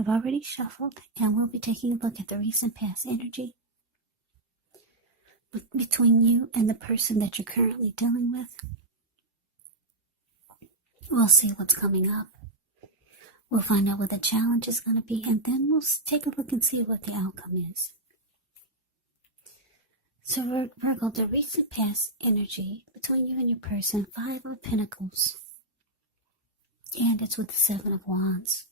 I've already shuffled, and we'll be taking a look at the recent past energy between you and the person that you're currently dealing with. We'll see what's coming up. We'll find out what the challenge is going to be, and then we'll take a look and see what the outcome is. So Virgo, the recent past energy between you and your person, 5 of Pentacles, and it's with the 7 of Wands.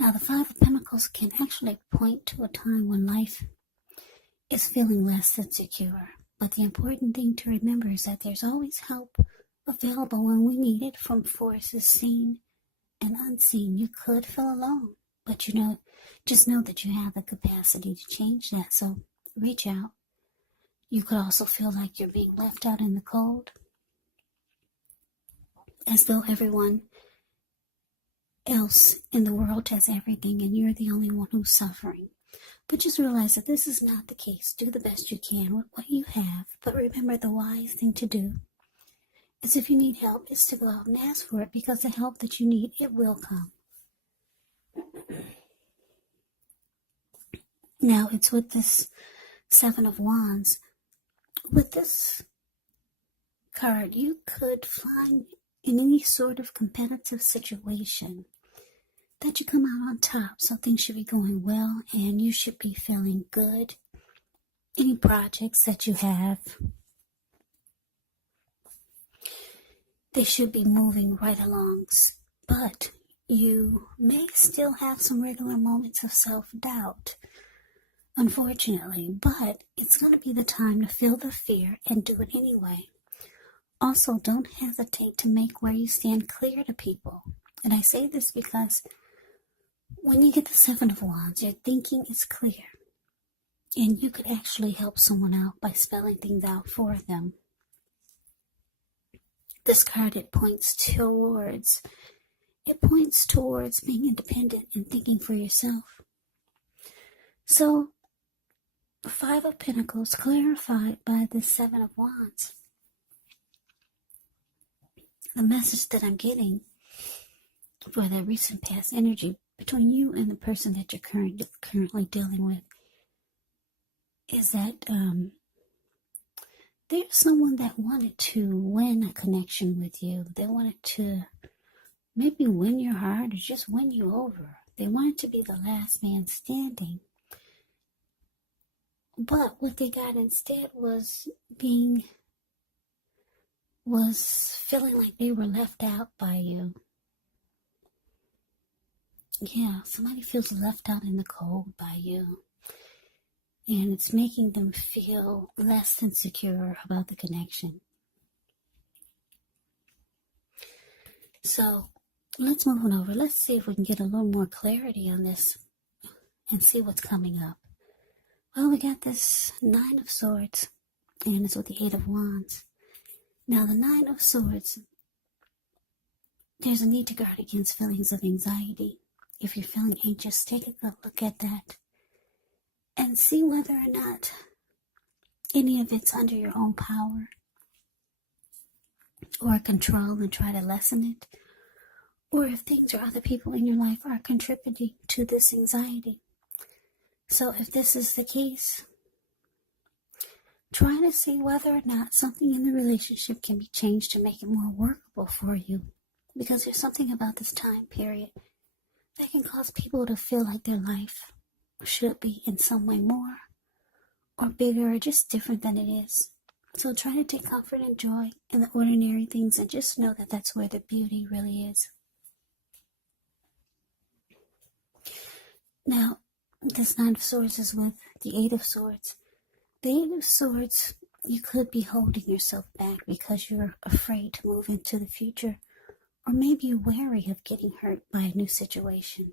Now, the 5 of Pentacles can actually point to a time when life is feeling less than secure. But the important thing to remember is that there's always help available when we need it from forces seen and unseen. You could feel alone, but just know that you have the capacity to change that. So reach out. You could also feel like you're being left out in the cold, as though everyone else in the world has everything and you're the only one who's suffering. But just realize that this is not the case. Do the best you can with what you have. But remember, the wise thing to do is, if you need help, is to go out and ask for it, because the help that you need, it will come. Now, it's with this 7 of Wands. With this card, you could find in any sort of competitive situation that you come out on top. So things should be going well and you should be feeling good. Any projects that you have, they should be moving right along. But you may still have some regular moments of self-doubt, unfortunately. But it's going to be the time to feel the fear and do it anyway. Also, don't hesitate to make where you stand clear to people. And I say this because when you get the 7 of Wands, your thinking is clear. And you could actually help someone out by spelling things out for them. This card, it points towards being independent and thinking for yourself. So, 5 of Pentacles clarified by the 7 of Wands. The message that I'm getting for the recent past energy between you and the person that you're currently dealing with is that there's someone that wanted to win a connection with you. They wanted to maybe win your heart or just win you over. They wanted to be the last man standing. But what they got instead was feeling like they were left out by you. Yeah, somebody feels left out in the cold by you. And it's making them feel less than secure about the connection. So, let's move on over. Let's see if we can get a little more clarity on this and see what's coming up. Well, we got this 9 of Swords, and it's with the 8 of Wands. Now, the 9 of Swords, there's a need to guard against feelings of anxiety. If you're feeling anxious, take a good look at that and see whether or not any of it's under your own power or control, and try to lessen it. Or if things or other people in your life are contributing to this anxiety. So if this is the case, try to see whether or not something in the relationship can be changed to make it more workable for you. Because there's something about this time period that can cause people to feel like their life should be in some way more or bigger or just different than it is. So try to take comfort and joy in the ordinary things, and just know that that's where the beauty really is. Now, this 9 of Swords is with the 8 of Swords. The 8 of Swords, you could be holding yourself back because you're afraid to move into the future, or maybe you're wary of getting hurt by a new situation.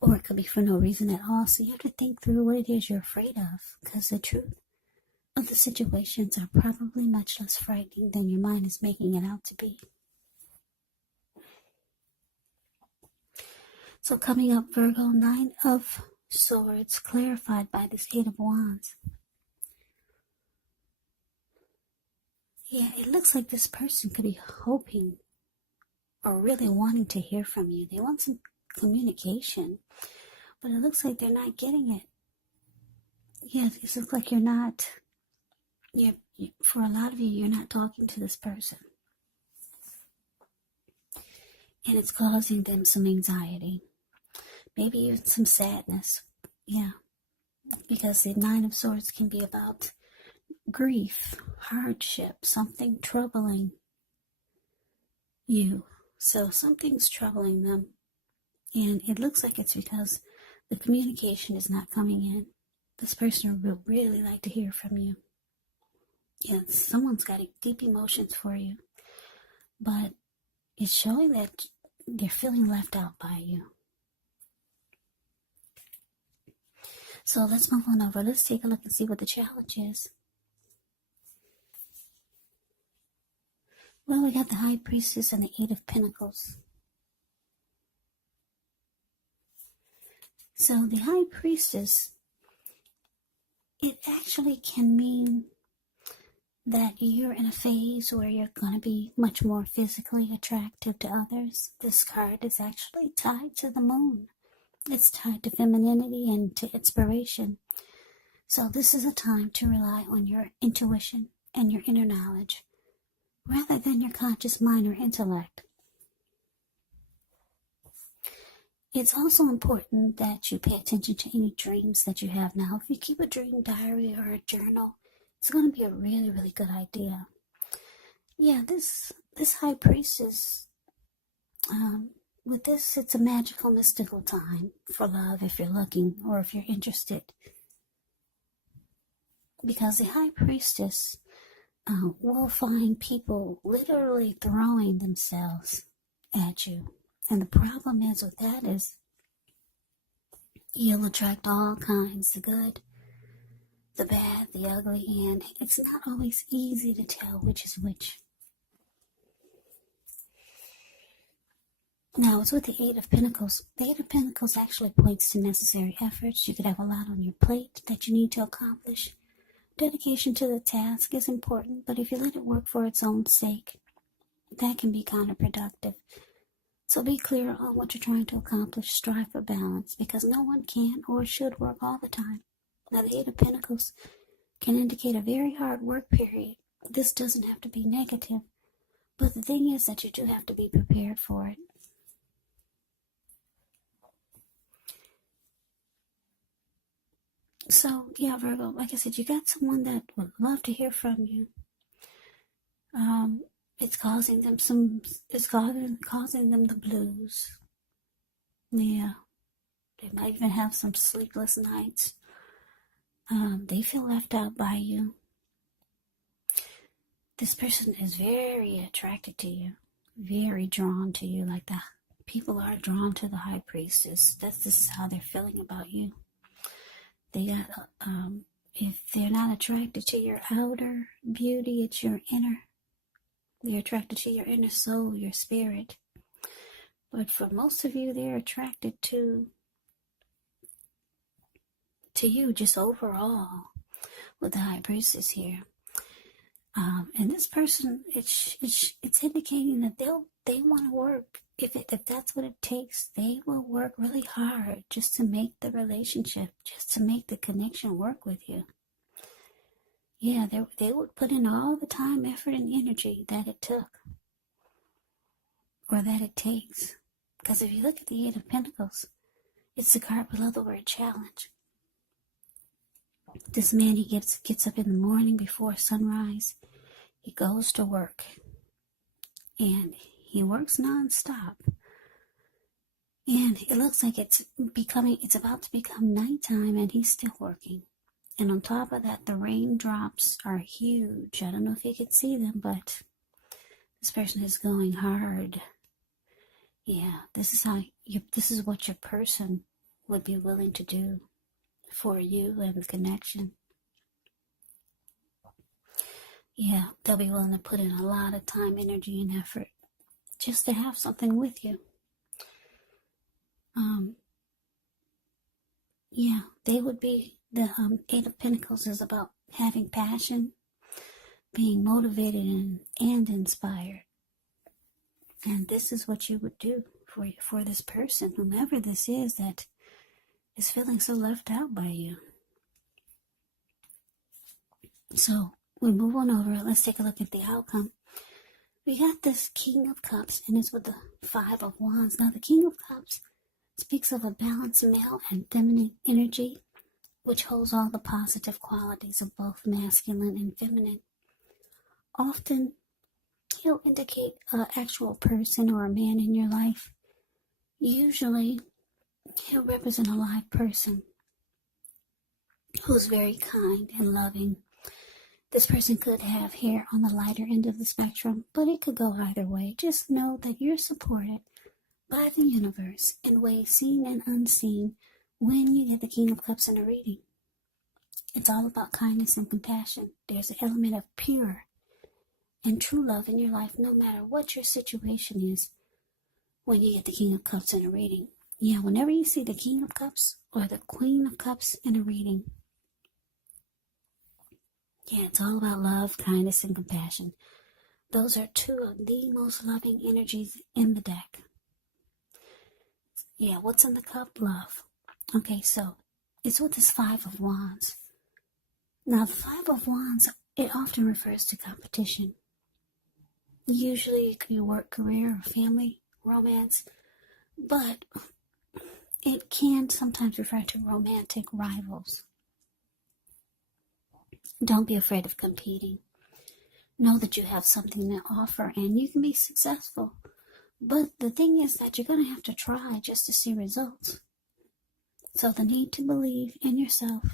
Or it could be for no reason at all. So you have to think through what it is you're afraid of, because the truth of the situations are probably much less frightening than your mind is making it out to be. So coming up, Virgo, 9 of Swords, clarified by this 8 of Wands. Yeah, it looks like this person could be hoping are really wanting to hear from you. They want some communication, but it looks like they're not getting it. Yeah, it looks like for a lot of you, you're not talking to this person. And it's causing them some anxiety. Maybe even some sadness. Yeah. Because the Nine of Swords can be about grief, hardship, something troubling you. So something's troubling them. And it looks like it's because the communication is not coming in. This person would really like to hear from you. Yeah, someone's got deep emotions for you. But it's showing that they're feeling left out by you. So let's move on over. Let's take a look and see what the challenge is. Well, we got the High Priestess and the Eight of Pentacles. So the High Priestess, it actually can mean that you're in a phase where you're going to be much more physically attractive to others. This card is actually tied to the moon. It's tied to femininity and to inspiration. So this is a time to rely on your intuition and your inner knowledge rather than your conscious mind or intellect. It's also important that you pay attention to any dreams that you have now. If you keep a dream diary or a journal, it's going to be a really, really good idea. Yeah, this High Priestess, with this, it's a magical, mystical time for love if you're looking or if you're interested. Because the High Priestess will find people literally throwing themselves at you. And the problem is with that is you'll attract all kinds, the good, the bad, the ugly, and it's not always easy to tell which is which. Now, it's with the Eight of Pentacles. The Eight of Pentacles actually points to necessary efforts. You could have a lot on your plate that you need to accomplish. Dedication to the task is important, but if you let it work for its own sake, that can be counterproductive. So be clear on what you're trying to accomplish. Strive for balance, because no one can or should work all the time. Now, the Eight of Pentacles can indicate a very hard work period. This doesn't have to be negative, but the thing is that you do have to be prepared for it. So, yeah, Virgo, like I said, you got someone that would love to hear from you. It's causing them the blues. Yeah. They might even have some sleepless nights. They feel left out by you. This person is very attracted to you, very drawn to you, like the people are drawn to the High Priestess. This is how they're feeling about you. They got, if they're not attracted to your outer beauty, it's your inner. They're attracted to your inner soul, your spirit. But for most of you, they're attracted to you just overall with the High Priestess here. And this person, it's indicating that they want to work. If that's what it takes, they will work really hard just to make the relationship, just to make the connection work with you. Yeah, they would put in all the time, effort, and energy that it took, or that it takes. Because if you look at the Eight of Pentacles, it's the card below the word challenge. This man, he gets up in the morning before sunrise. He goes to work, and he works nonstop. And it looks like it's about to become nighttime, and he's still working. And on top of that, the raindrops are huge. I don't know if you can see them, but this person is going hard. Yeah, this is what your person would be willing to do for you and the connection. Yeah, they'll be willing to put in a lot of time, energy, and effort just to have something with you. Yeah, they would be, the Eight of Pentacles is about having passion, being motivated and inspired. And this is what you would do for this person, whomever this is that is feeling so left out by you. So we move on over. Let's take a look at the outcome. We got this King of Cups, and it's with the Five of Wands. Now, the King of Cups speaks of a balanced male and feminine energy, which holds all the positive qualities of both masculine and feminine. Often, he'll indicate an actual person or a man in your life. Usually, he'll represent a live person who's very kind and loving. This person could have hair on the lighter end of the spectrum, but it could go either way. Just know that you're supported by the universe in ways seen and unseen when you get the King of Cups in a reading. It's all about kindness and compassion. There's an element of pure and true love in your life, no matter what your situation is, when you get the King of Cups in a reading. Yeah, whenever you see the King of Cups or the Queen of Cups in a reading, yeah, it's all about love, kindness, and compassion. Those are two of the most loving energies in the deck. Yeah, what's in the cup? Love. Okay, so it's with this Five of Wands. Now, the Five of Wands, it often refers to competition. Usually it could be work, career, or family, romance, but it can sometimes refer to romantic rivals. Don't be afraid of competing. Know that you have something to offer and you can be successful. But the thing is that you're going to have to try just to see results. So the need to believe in yourself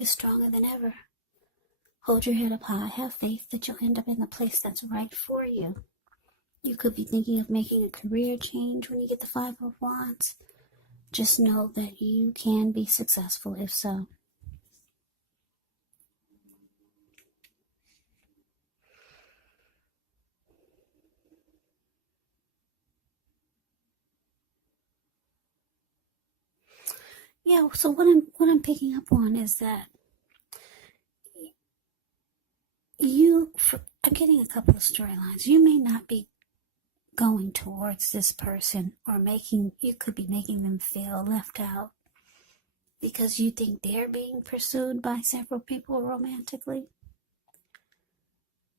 is stronger than ever. Hold your head up high. Have faith that you'll end up in the place that's right for you. You could be thinking of making a career change when you get the Five of Wands. Just know that you can be successful if so. Yeah, so what I'm picking up on is that I'm getting a couple of storylines. You may not be going towards this person or you could be making them feel left out because you think they're being pursued by several people romantically.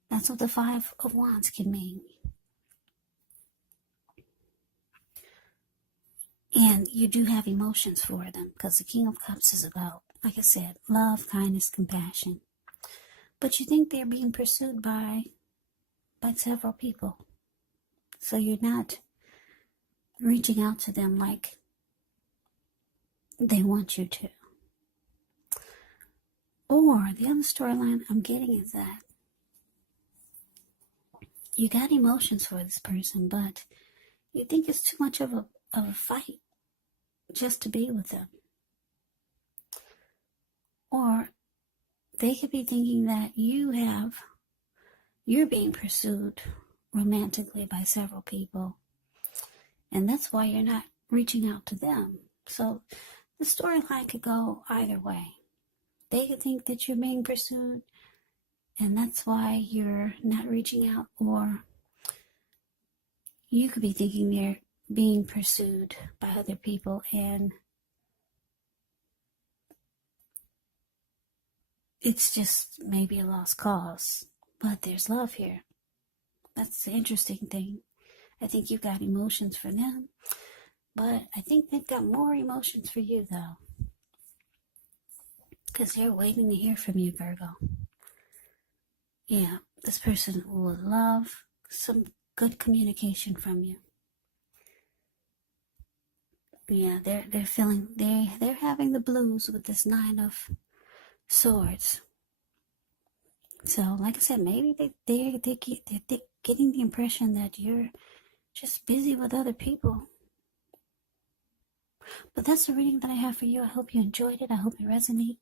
That's what the Five of Wands can mean. And you do have emotions for them because the King of Cups is about, like I said, love, kindness, compassion. But you think they're being pursued by several people. So you're not reaching out to them like they want you to. Or the other storyline I'm getting is that you got emotions for this person, but you think it's too much of a fight just to be with them. Or they could be thinking that you're being pursued romantically by several people, and that's why you're not reaching out to them. So the storyline could go either way. They could think that you're being pursued, and that's why you're not reaching out, or you could be thinking they're being pursued by other people, and it's just maybe a lost cause. But there's love here. That's the interesting thing. I think you've got emotions for them, but I think they've got more emotions for you, though, because they're waiting to hear from you, Virgo. Yeah, this person will love some good communication from you. Yeah, they're having the blues with this Nine of Swords. So, like I said, maybe they're getting the impression that you're just busy with other people. But that's the reading that I have for you. I hope you enjoyed it. I hope it resonated.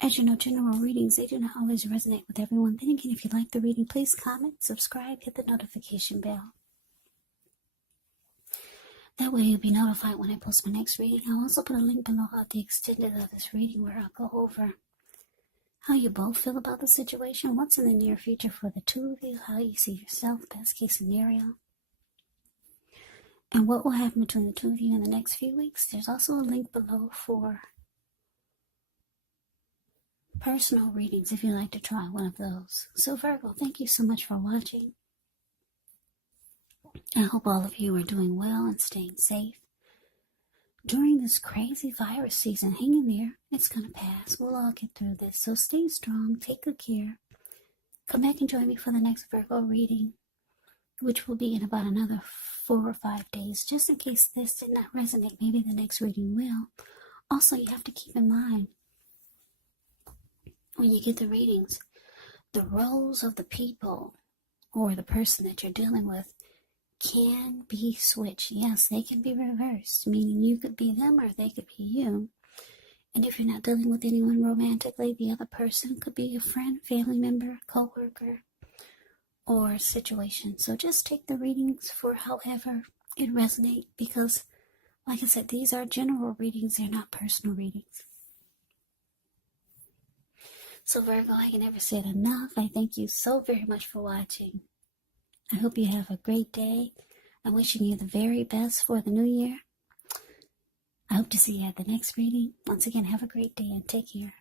As you know, general readings, they do not always resonate with everyone. Then again, if you like the reading, please comment, subscribe, hit the notification bell. That way you'll be notified when I post my next reading. I'll also put a link below of the extended of this reading where I'll go over how you both feel about the situation, what's in the near future for the two of you, how you see yourself, best case scenario. and what will happen between the two of you in the next few weeks. There's also a link below for personal readings if you'd like to try one of those. So Virgo, thank you so much for watching. I hope all of you are doing well and staying safe during this crazy virus season. Hang in there. It's going to pass. We'll all get through this. So stay strong. Take good care. Come back and join me for the next Virgo reading, which will be in about another 4 or 5 days. Just in case this did not resonate, maybe the next reading will. Also, you have to keep in mind, when you get the readings, the roles of the people or the person that you're dealing with can be switched. Yes, they can be reversed, meaning you could be them or they could be you. And if you're not dealing with anyone romantically, the other person could be a friend, family member, co-worker, or situation. So just take the readings for however it resonates, because, like I said, these are general readings, they're not personal readings. So Virgo, I can never say it enough. I thank you so very much for watching. I hope you have a great day. I'm wishing you the very best for the new year. I hope to see you at the next reading. Once again, have a great day and take care.